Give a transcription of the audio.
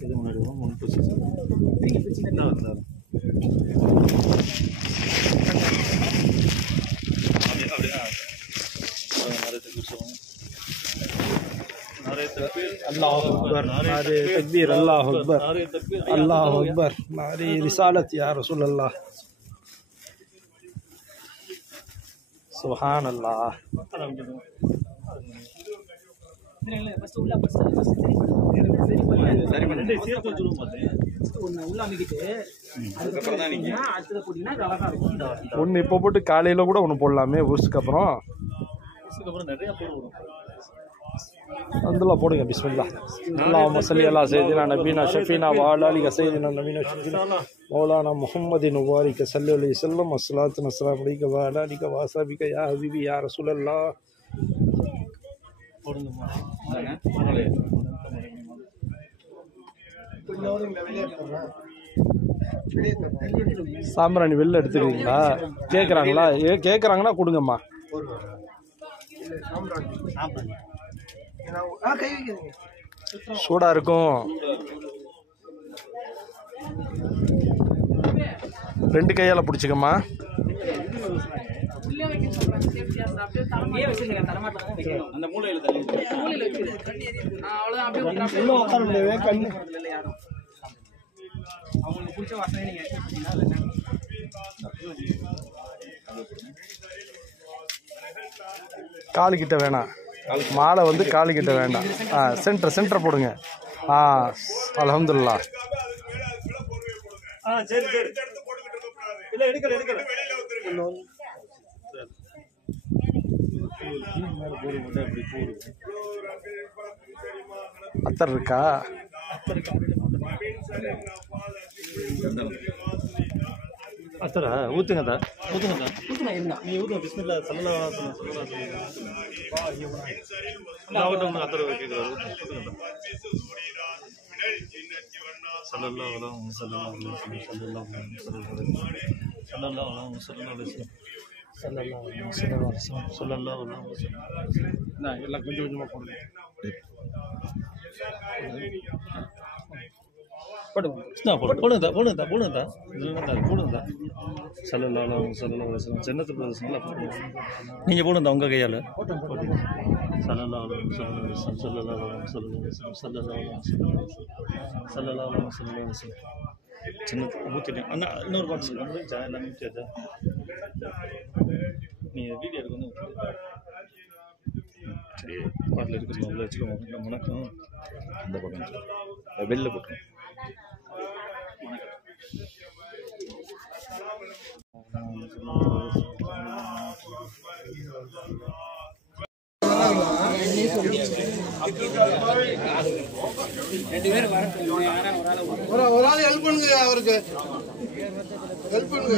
இது முன்னாடி முன் பொசிஷன் अल्लाह अकबर नारे तकबीर अल्लाह अकबर अल्लाह अकबर नारे रिसालत या रसूल अल्लाह सुभान अल्लाह ஒன்று இப்போ போட்டு காலையில் கூட ஒன்று போடலாமே ஊசுக்கு அப்புறம் நிறைய போடுவோம் அந்தெல்லாம் போடுங்க பிஸ்மில்லாஹ் அல்லாஹும்ம ஸல்லி அலா சய்யிதினா நபீனா ஷஃபீனா வ அலா ஆலிஹி சய்யிதினா நபீனா ஷஃபீனா மௌலானா முஹம்மதின் முபாரிக ஸல்லல்லாஹு அலைஹி வஸல்லம் அஸ்ஸலாத்து வஸ்ஸலாமு அலைக வ அலா ஆலிக வ அஸ்ஹாபிக யா ஹபீபி யா ரசூலல்லாஹ் போடுங்கம்மா சாம்பிராணி வெளில எடுத்துக்கிறீங்களா கேட்குறாங்களா கேட்குறாங்கன்னா கொடுங்கம்மா சூடாக இருக்கும் ரெண்டு கையால் பிடிச்சிக்கம்மா காலுக்கிட்ட வேணாம் மாலை வந்து காலுக்கிட்ட வேண்டாம் சென்டர் போடுங்க அல்ஹம்துலில்லாஹ் அத்தர் இருக்கா அத்தரா ஊத்துங்கதா நீ ஊத்துங்க பிஸ்மில்லா ஸல்லல்லாஹு அலைஹி வஸல்லம் நான் அத்தர கேக்குறாரு ஸல்லல்லாஹு அலைஹி வஸல்லம் நான் எல்லாம் கொஞ்சம் கொஞ்சமாக போடுங்க நீங்க போடுங்க உங்க கையால சின்ன ஊத்திட்டேன் அண்ணா இன்னொரு பாட்டு எல்லாமே நீங்க வீடியோ எடுக்க வந்து பாட்டில் இருக்கிறோம் அவ்வளோ வச்சுக்கோங்க வணக்கம் அந்த பக்கம் வெளில போட்டுருங்க ஒரு ஆள் ஹெல்ப் பண்ணுங்க அவருக்கு ஹெல்ப் பண்ணுங்க